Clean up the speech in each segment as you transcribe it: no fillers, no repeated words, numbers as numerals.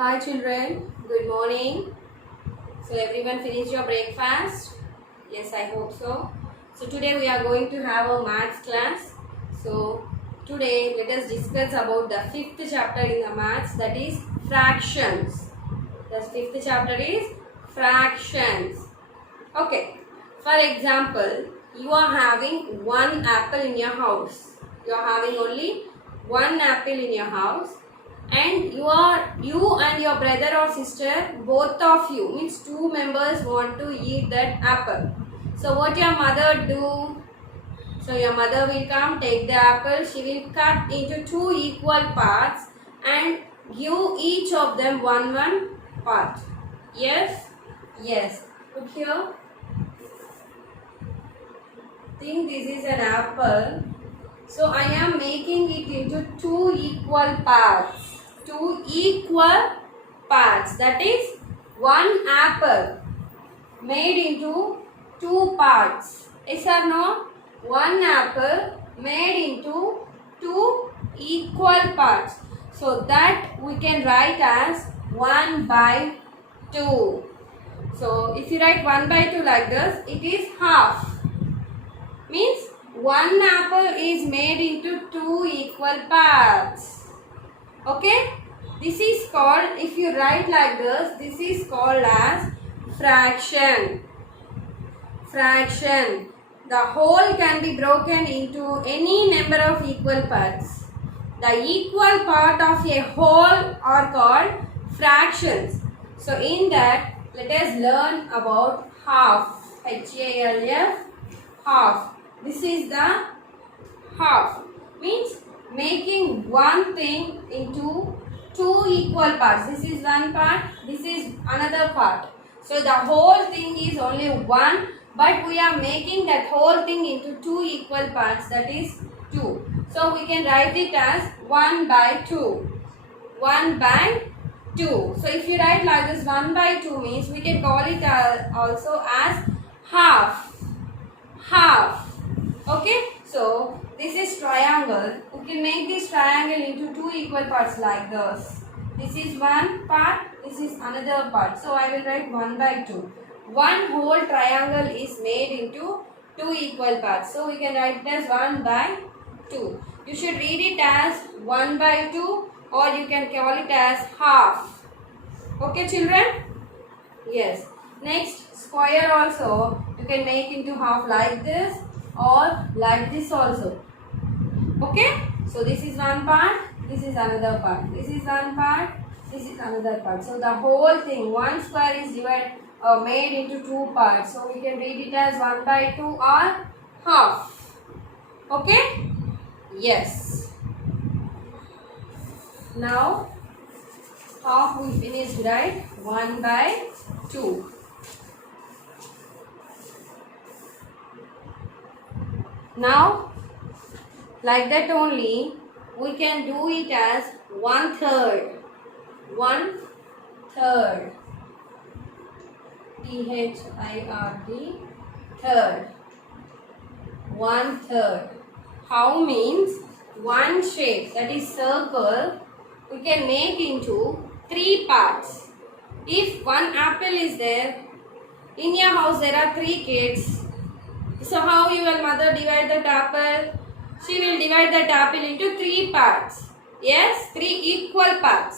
Hi children, good morning. So everyone finished your breakfast? Yes, I hope so. So today we are going to have a maths class. So today let us discuss about the fifth chapter in the maths, that is fractions. The fifth chapter is fractions. Okay. For example, you are having one apple in your house. You are having only one apple in your house, and you and your brother or sister, both of you, means two members, want to eat that apple. So what your mother do? So your mother will come, take the apple, she will cut into two equal parts and give each of them one part. Yes? Yes. Look here. Think this is an apple. So I am making it into two equal parts. Two equal parts. That is one apple made into two parts. Yes or no? One apple made into two equal parts. So that we can write as 1/2. So if you write 1/2 like this, it is half. Means one apple is made into two equal parts. Okay? This is called, if you write like this is called as fraction. Fraction. The whole can be broken into any number of equal parts. The equal part of a whole are called fractions. So in that, let us learn about half. H-A-L-F, half. This is the half. Means making one thing into two equal parts. This is one part, this is another part. So the whole thing is only one, but we are making that whole thing into two equal parts, that is 2. So we can write it as 1/2. 1/2. So if you write like this, 1/2 means we can call it also as half. Half. Okay, so this is triangle. We can make this triangle into two equal parts like this. This is one part, this is another part. So I will write 1/2. One whole triangle is made into two equal parts. So we can write it as 1/2. You should read it as 1/2, or you can call it as half. Okay children? Yes. Next, square also you can make into half like this or like this also. Okay? So this is one part, this is another part. This is one part, this is another part. So the whole thing, one square is made into two parts. So we can read it as 1/2 or half. Okay? Yes. Now half we finished, right? 1/2. Now, like that only, we can do it as 1/3. 1/3. T-H-I-R-D. Third. 1/3. How means one shape, that is circle, we can make into three parts. If one apple is there, in your house there are 3 kids. So how your mother divide that apple? She will divide that apple into 3 parts. Yes, 3 equal parts.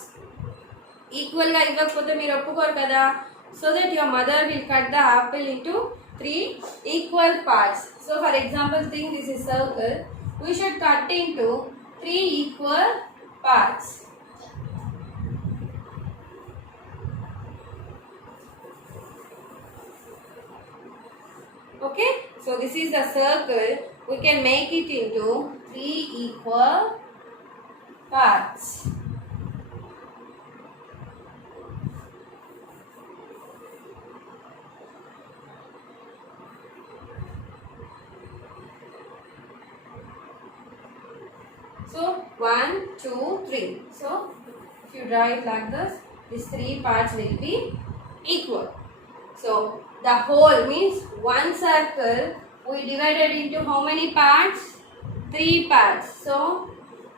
Equal ga ivvakapothe meer oppukoru kada. So that your mother will cut the apple into 3 equal parts. So for example, think this is circle. We should cut into 3 equal parts. Okay, so this is the circle. We can make it into 3 equal parts. So 1, 2, 3. So if you draw it like this, these 3 parts will be equal. So the whole means one circle we divided into how many parts? 3 parts. So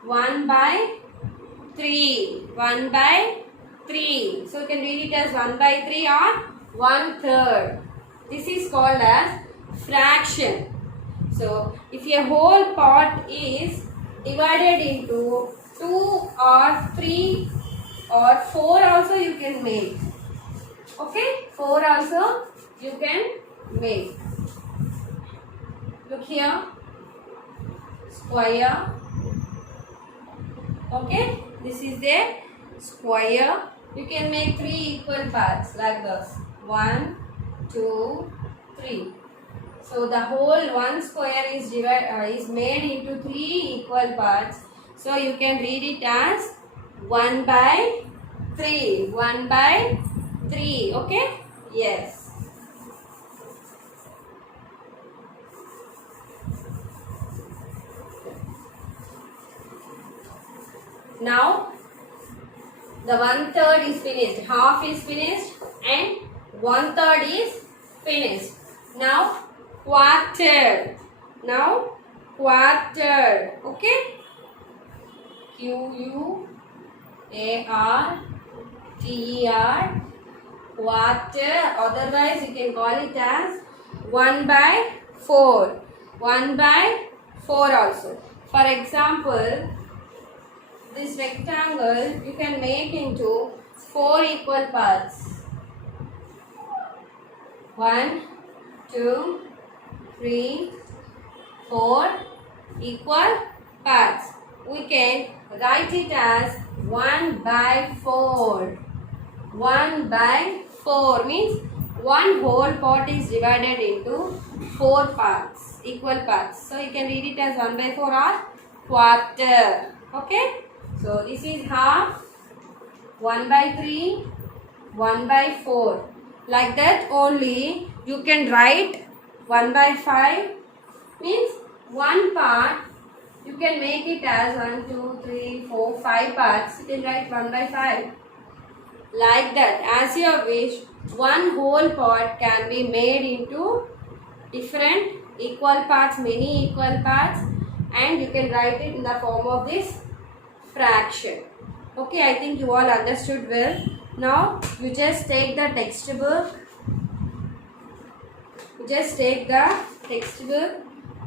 1/3. 1/3. 3. So you can read it as 1 by 3 or 1/3. This is called as fraction. So if a whole part is divided into 2 or 3 or 4 also you can make. Okay, 4 also you can make. Look here, square. Okay, this is the square. You can make 3 equal parts like this. 1, 2, 3. So the whole one square is made into 3 equal parts. So you can read it as 1 by 3. 1 by 3. Okay? Yes. Now the 1/3 is finished. Half is finished and 1/3 is finished. Now quarter. Now quarter. Okay? Quarter. Quarter. Otherwise you can call it as 1 by 4. 1 by 4 also. For example, this rectangle you can make into 4 equal parts. 1, 2, 3, 4 equal parts. We can write it as 1 by 4. 1 by 4 means one whole part is divided into 4 parts, equal parts. So you can read it as 1 by 4 or quarter. Okay? So this is half, 1 by 3, 1 by 4. Like that only you can write 1 by 5 means one part you can make it as 1, 2, 3, 4, 5 parts. You can write 1 by 5. Like that, as you wish, one whole part can be made into different equal parts, many equal parts, and you can write it in the form of this fraction. Okay, I think you all understood well. Now you just take the textbook.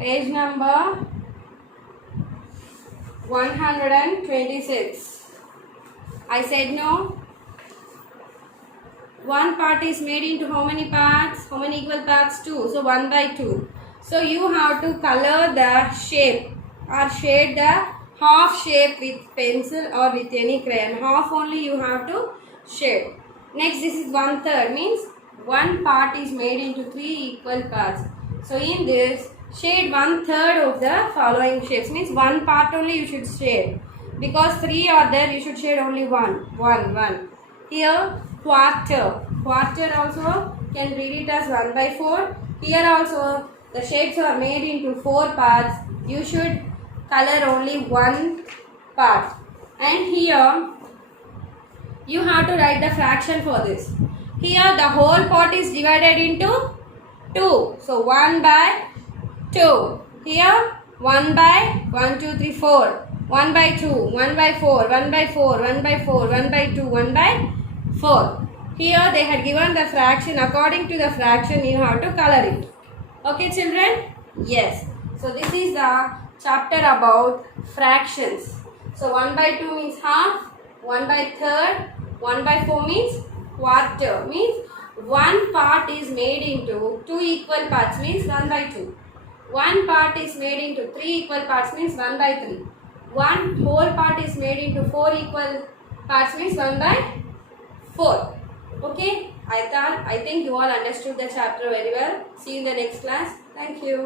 Page number 126. I said no. One part is made into how many parts? How many equal parts? 2. So 1 by 2. So you have to color the shape or shade the half shape with pencil or with any crayon. Half only you have to shade. Next, this is 1/3 means one part is made into 3 equal parts. So in this, shade 1/3 of the following shapes means one part only you should shade. Because 3 are there, you should shade only one. Here quarter. Quarter also can read it as 1 by 4. Here also the shapes are made into 4 parts. You should color only one part. And here you have to write the fraction for this. Here the whole part is divided into 2. So 1 by 2. Here 1 by 1, 2, 3, 4. 1 by 2, 1 by 4, 1 by 4, 1 by 4, 1 by 2, 1 by 4. Here they had given the fraction. According to the fraction you have to color it. Okay children? Yes. So this is the chapter about fractions. So 1 by 2 means half, 1 by 3rd, 1 by 4 means quarter. Means one part is made into 2 equal parts means 1 by 2. One part is made into 3 equal parts means 1 by 3. One whole part is made into 4 equal parts means 1 by 4. Okay, I think you all understood the chapter very well. See you in the next class. Thank you.